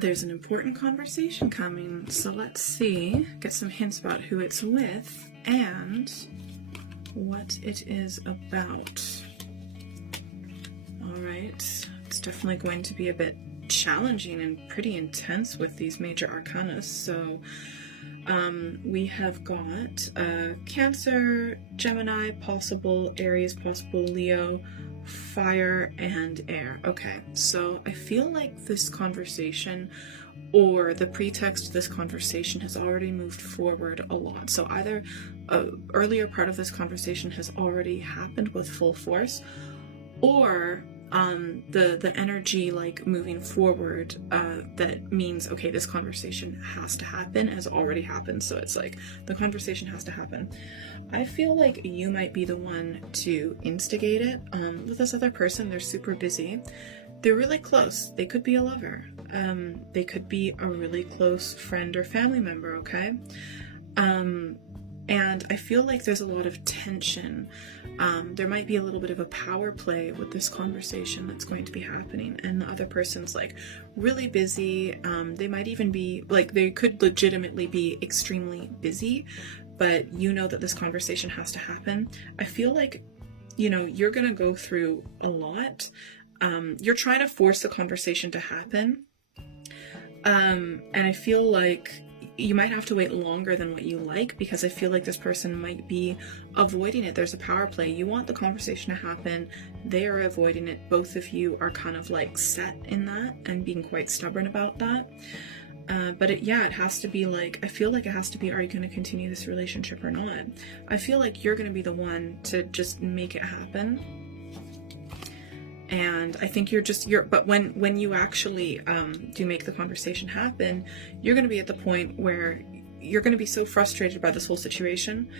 there's an important conversation coming, so let's see, get some hints about who it's with and what it is about. Alright, it's definitely going to be a bit challenging and pretty intense with these major arcana. So we have got Cancer, Gemini, possible Aries, possible Leo, fire, and air. Okay, so I feel like this conversation or the pretext of this conversation has already moved forward a lot. So either an earlier part of this conversation has already happened with full force, or the energy like moving forward that means, okay, this conversation has to happen has already happened. So it's like the conversation has to happen. I feel like you might be the one to instigate it. With this other person, they're super busy. They're really close. They could be a lover. They could be a really close friend or family member, okay? And I feel like there's a lot of tension. There might be a little bit of a power play with this conversation that's going to be happening, and the other person's like really busy. They might even be like, they could legitimately be extremely busy, but you know that this conversation has to happen. I feel like, you know, you're gonna go through a lot. You're trying to force the conversation to happen. And I feel like you might have to wait longer than what you like, because I feel like this person might be avoiding it. There's a power play. You want the conversation to happen. They are avoiding it. Both of you are kind of like set in that and being quite stubborn about that. But it has to be like, I feel like it has to be, are you going to continue this relationship or not? I feel like you're going to be the one to just make it happen. And I think but when you actually do make the conversation happen, you're going to be at the point where you're going to be so frustrated by this whole situation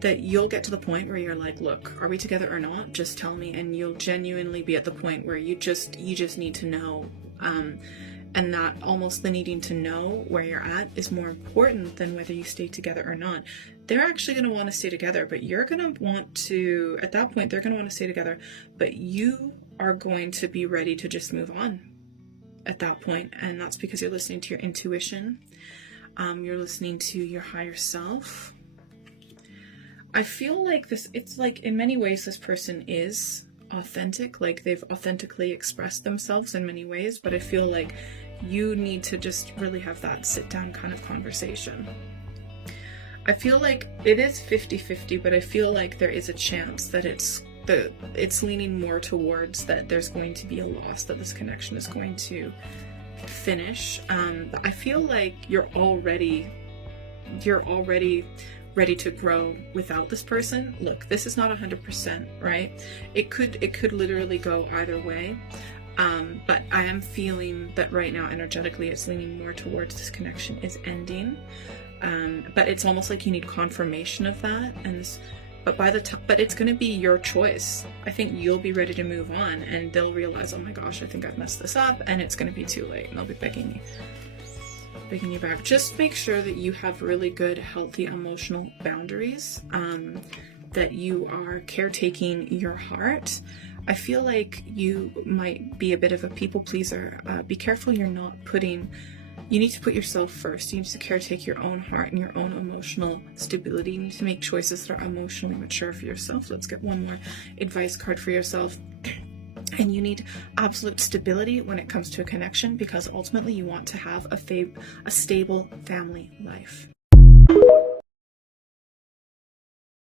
that you'll get to the point where you're like, look, are we together or not? Just tell me. And you'll genuinely be at the point where you just need to know. And that almost the needing to know where you're at is more important than whether you stay together or not. They're actually going to want to stay together, but you're going to want to, at that point, they're going to want to stay together, but you are going to be ready to just move on at that point. And that's because you're listening to your intuition. You're listening to your higher self. I feel like it's like in many ways this person is authentic, like they've authentically expressed themselves in many ways, but I feel like you need to just really have that sit down kind of conversation. I feel like it is 50-50, but I feel like there is a chance that it's leaning more towards that there's going to be a loss, that this connection is going to finish. But I feel like you're already ready to grow without this person. Look, this is not 100%, right? It could literally go either way. But I am feeling that right now energetically it's leaning more towards this connection is ending. But it's almost like you need confirmation of that, but it's going to be your choice. I think you'll be ready to move on, and they'll realize, oh my gosh, I think I've messed this up, and it's going to be too late, and they'll be begging you back. Just make sure that you have really good, healthy emotional boundaries, that you are caretaking your heart. I feel like you might be a bit of a people pleaser. Be careful you're not you need to put yourself first. You need to caretake your own heart and your own emotional stability. You need to make choices that are emotionally mature for yourself. Let's get one more advice card for yourself. And you need absolute stability when it comes to a connection, because ultimately you want to have a stable family life.